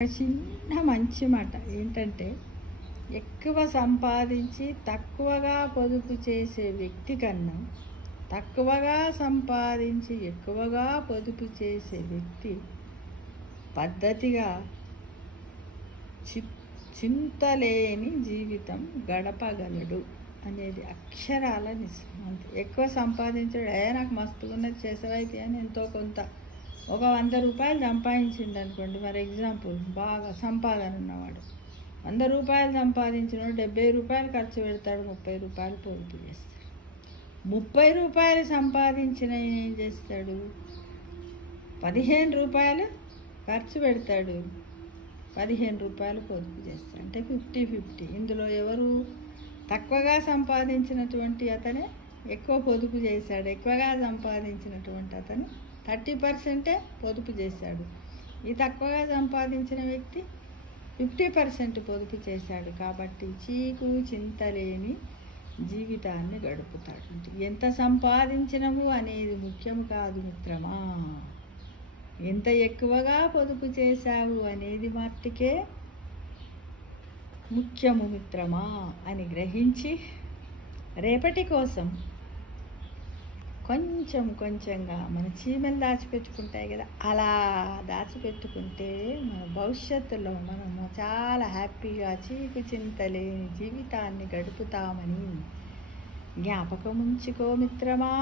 చిన్న మంచి మాట ఏంటంటే, ఎక్కువ సంపాదించి తక్కువగా పొదుపు చేసే వ్యక్తి కన్నా, తక్కువగా సంపాదించి ఎక్కువగా పొదుపు చేసే వ్యక్తి పద్ధతిగా చింతలేని జీవితం గడపగలడు అనేది అక్షరాల నిజం. అంతే. ఎక్కువ సంపాదించాడు, నాకు మస్తుగా ఉన్నది చేసేవైతే అని ఎంతో కొంత ఒక 100 రూపాయలు సంపాదించిండు అనుకోండి, ఫర్ ఎగ్జాంపుల్. బాగా సంపాదన ఉన్నవాడు 100 రూపాయలు సంపాదించినవాడు 70 రూపాయలు ఖర్చు పెడతాడు, 30 రూపాయలు పొదుపు చేస్తాడు. 30 రూపాయలు సంపాదించిన ఏం చేస్తాడు? 15 రూపాయలు ఖర్చు పెడతాడు, 15 రూపాయలు పొదుపు చేస్తాడు. అంటే 50-50. ఇందులో ఎవరు? తక్కువగా సంపాదించినటువంటి అతనే ఎక్కువ పొదుపు చేశాడు, ఎక్కువగా సంపాదించినటువంటి అతను 30% పొదుపు చేశాడు. ఈ తక్కువగా సంపాదించిన వ్యక్తి 50% పొదుపు చేశాడు. కాబట్టి చీకు చింతలేని జీవితాన్ని గడుపుతాడు. ఎంత సంపాదించినము అనేది ముఖ్యం కాదు మిత్రమా, ఎంత ఎక్కువగా పొదుపు చేశావు అనేది మట్టుకే ముఖ్యము మిత్రమా అని గ్రహించి, రేపటి కోసం కొంచెం కొంచెంగా మన చీమలు దాచిపెట్టుకుంటాయి కదా, అలా దాచిపెట్టుకుంటే మన భవిష్యత్తులో మనము చాలా హ్యాపీగా చీకు చింతలేని జీవితాన్ని గడుపుతామని జ్ఞాపకం ఉంచుకో మిత్రమా.